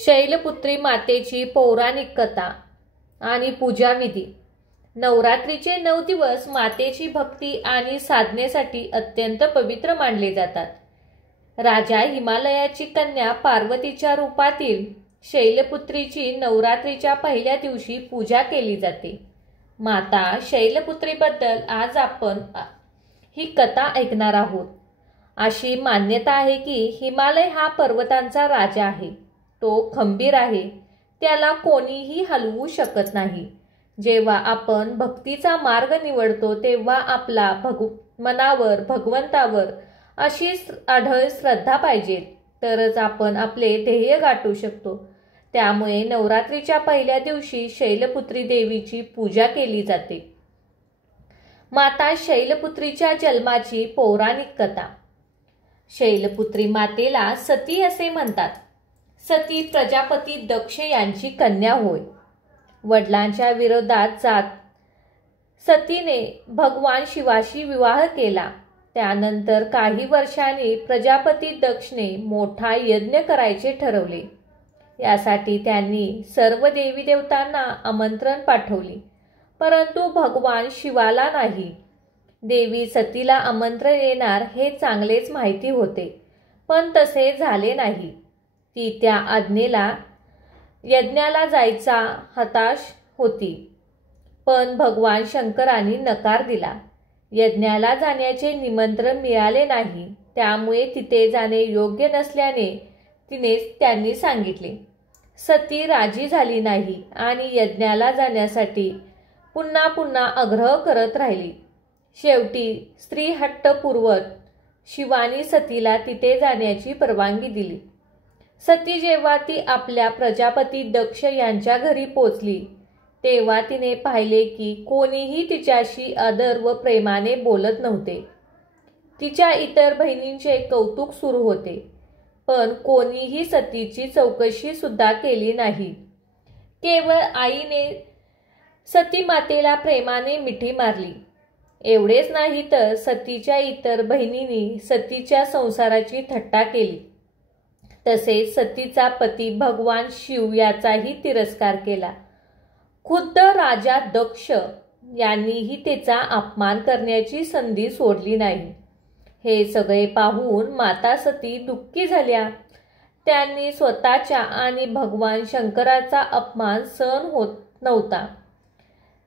शैलपुत्री मातेची पौराणिक कथा आणि पूजाविधी। नवरात्रीचे 9 दिवस मातेची भक्ती आणि साधनेसाठी अत्यंत पवित्र मानले जातात। राजा हिमालयाची कन्या पार्वतीच्या रूपातील शैलपुत्रीची नवरात्रीच्या पहिल्या दिवशी पूजा केली जाते। माता शैलपुत्रीबद्दल आज आपण ही कथा ऐकणार आहोत। अशी मान्यता आहे की हिमालय हा पर्वतांचा राजा आहे। तो खंबीर आहे, त्याला कोणीही हलवू शकत नाही। जेव्हा आपण भक्तीचा मार्ग निवडतो तेव्हा आपला मनावर भगवंतावर अशी अढळ श्रद्धा पाहिजे, तरच आपण आपले ध्येय गाठू शकतो। त्यामुळे नवरात्रीच्या पहिल्या दिवशी शैलपुत्री देवीची पूजा केली जाते। माता शैलपुत्रीच्या जन्माची पौराणिक कथा। शैलपुत्री मातेला सती असे म्हणतात। सती प्रजापती दक्ष यांची कन्या होय। वडिलांच्या विरोधात जात सतीने भगवान शिवाशी विवाह केला। त्यानंतर काही वर्षांनी प्रजापती दक्षने मोठा यज्ञ करायचे ठरवले। यासाठी त्यांनी सर्व देवी देवतांना आमंत्रण पाठवले, परंतु भगवान शिवाला नाही। देवी सतीला आमंत्रण येणार हे चांगलेच माहिती होते, पण तसे झाले नाही। ती त्या यज्ञाला जायचा हताश होती, पण भगवान शंकरांनी नकार दिला। यज्ञाला जाण्याचे निमंत्रण मिळाले नाही, त्यामुळे तिथे जाणे योग्य नसल्याने त्यांनी सांगितले। सती राजी झाली नाही आणि यज्ञाला जाण्यासाठी पुन्हा पुन्हा आग्रह करत राहिली। शेवटी स्त्री हट्टपूर्वक शिवानी सतीला तिथे जाण्याची परवानगी दिली। सती जेव्हा ती आपल्या प्रजापती दक्ष यांच्या घरी पोचली, तेव्हा तिने पाहिले की कोणीही तिच्याशी आदर व प्रेमाने बोलत नव्हते। तिच्या इतर बहिणींचे कौतुक सुरू होते, पण कोणीही सतीची चौकशी सुद्धा केली नाही। केवळ आईने सती मातेला प्रेमाने मिठी मारली। एवढेच नाही तर सतीच्या इतर बहिणींनी सतीच्या संसाराची थट्टा केली। तसेच सतीचा पती भगवान शिव याचाही तिरस्कार केला। खुद्द राजा दक्ष यांनीही तिचा अपमान करण्याची संधी सोडली नाही। हे सगळे पाहून माता सती दुःखी झाल्या। त्यांनी स्वतःच्या आणि भगवान शंकराचा अपमान सहन होत नव्हता।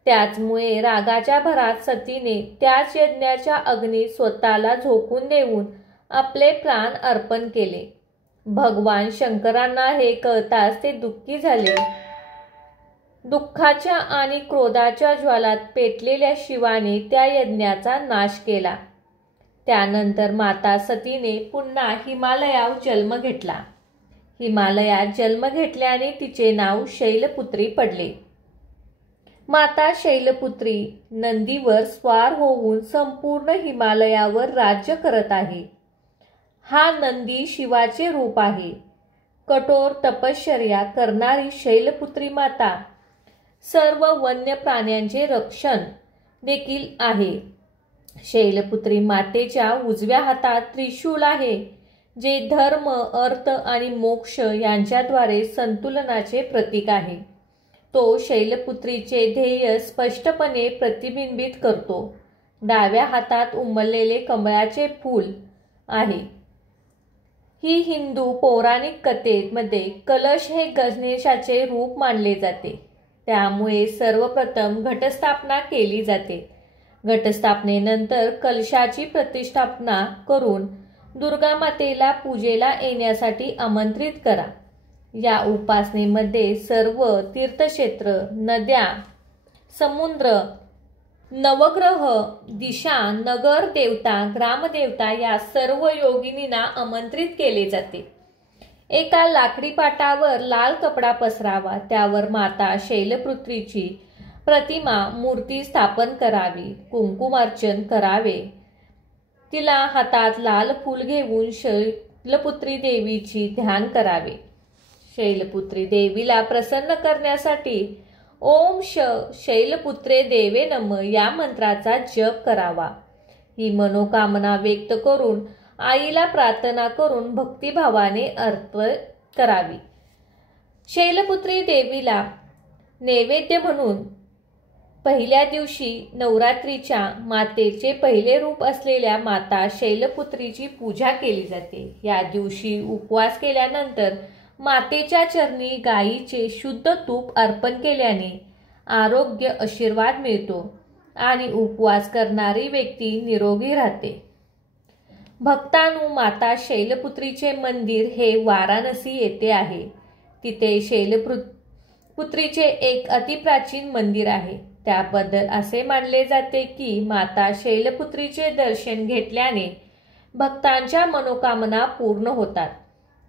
त्याचमुळे रागाच्या भरात सतीने त्याच यज्ञाच्या अग्नीत स्वतःला झोकून देऊन आपले प्राण अर्पण केले। भगवान शंकरांना हे कळताच ते दुःखी झाले। दुःखाच्या आणि क्रोधाच्या ज्वालात पेटलेल्या शिवाने त्या यज्ञाचा नाश केला। त्यानंतर माता सतीने पुन्हा हिमालयावर जन्म घेतला। हिमालयात जन्म घेतल्याने तिचे नाव शैलपुत्री पडले। माता शैलपुत्री नंदीवर स्वार होऊन संपूर्ण हिमालयावर राज्य करत आहे। हा नंदी शिवाचे रूप आहे। कठोर तपश्चर्या करणारी शैलपुत्री माता सर्व वन्य प्राण्यांचे रक्षण देखील आहे। शैलपुत्री मातेच्या उजव्या हातात त्रिशूल आहे, जे धर्म, अर्थ आणि मोक्ष यांच्याद्वारे संतुलनाचे प्रतीक आहे। तो शैलपुत्रीचे ध्येय स्पष्टपणे प्रतिबिंबित करतो। डाव्या हातात उमललेले कमळाचे फूल आहे। ही हिंदू पौराणिक कथेमध्ये कलश हे गणेशाचे रूप मानले जाते। त्यामुळे सर्वप्रथम घटस्थापना केली जाते। घटस्थापनेनंतर कलशाची प्रतिष्ठापना करून दुर्गा मातेला पूजेला येण्यासाठी आमंत्रित करा। या उपासनेमध्ये सर्व तीर्थक्षेत्र, नद्या, समुद्र, नवग्रह, दिशा, नगर देवता, ग्रामदेवता या सर्व योगिनींना आमंत्रित केले जाते। एका लाकडी पाटावर लाल कपडा पसरावा, त्यावर माता शैलपुत्रीची प्रतिमा मूर्ती स्थापन करावी, कुंकुमार्चन करावे। तिला हातात लाल फूल घेऊन शैलपुत्री देवीची ध्यान करावे। शैलपुत्री देवीला प्रसन्न करण्यासाठी ओम शैलपुत्रे देवे नमः या मंत्राचा जप करावा। ही मनोकामना व्यक्त करून आईला प्रार्थना करून भक्तिभावाने अर्पण करावी। शैलपुत्री देवीला नैवेद्य म्हणून पहिल्या दिवशी नवरात्रीच्या मातेचे पहिले रूप असलेल्या माता शैलपुत्रीची पूजा केली जाते. या दिवशी उपवास केल्यानंतर मातेच्या चरणी गायीचे शुद्ध तूप अर्पण केल्याने आरोग्य आशीर्वाद मिळतो आणि उपवास करणारी व्यक्ती निरोगी राहते. भक्तांनो, माता शैलपुत्रीचे मंदिर हे वाराणसी येथे आहे. तिथे शैलपुत्रीचे एक अतिप्राचीन मंदिर आहे. त्याबद्दल असे मानले जाते की माता शैलपुत्रीचे दर्शन घेतल्याने भक्तांच्या मनोकामना पूर्ण होतात.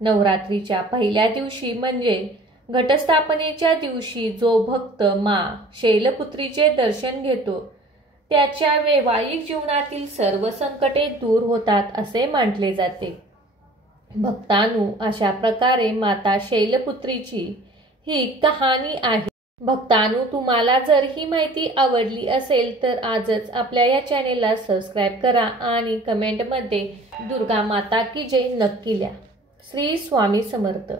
नवरात्रीच्या पहिल्या दिवशी म्हणजे घटस्थापनेच्या दिवशी जो भक्त मा शैलपुत्रीचे दर्शन घेतो त्याच्या वैवाहिक जीवनातील सर्व संकटे दूर होतात असे मानले जाते. भक्तांनो, अशा प्रकारे माता शैलपुत्रीची ही कहाणी आहे. भक्तांनो, तुम्हाला जर ही माहिती आवडली असेल तर आजच आपल्या या चॅनेलला सबस्क्राईब करा आणि कमेंटमध्ये दुर्गा माता की जय नक्की लिहा. श्री स्वामी समर्थ.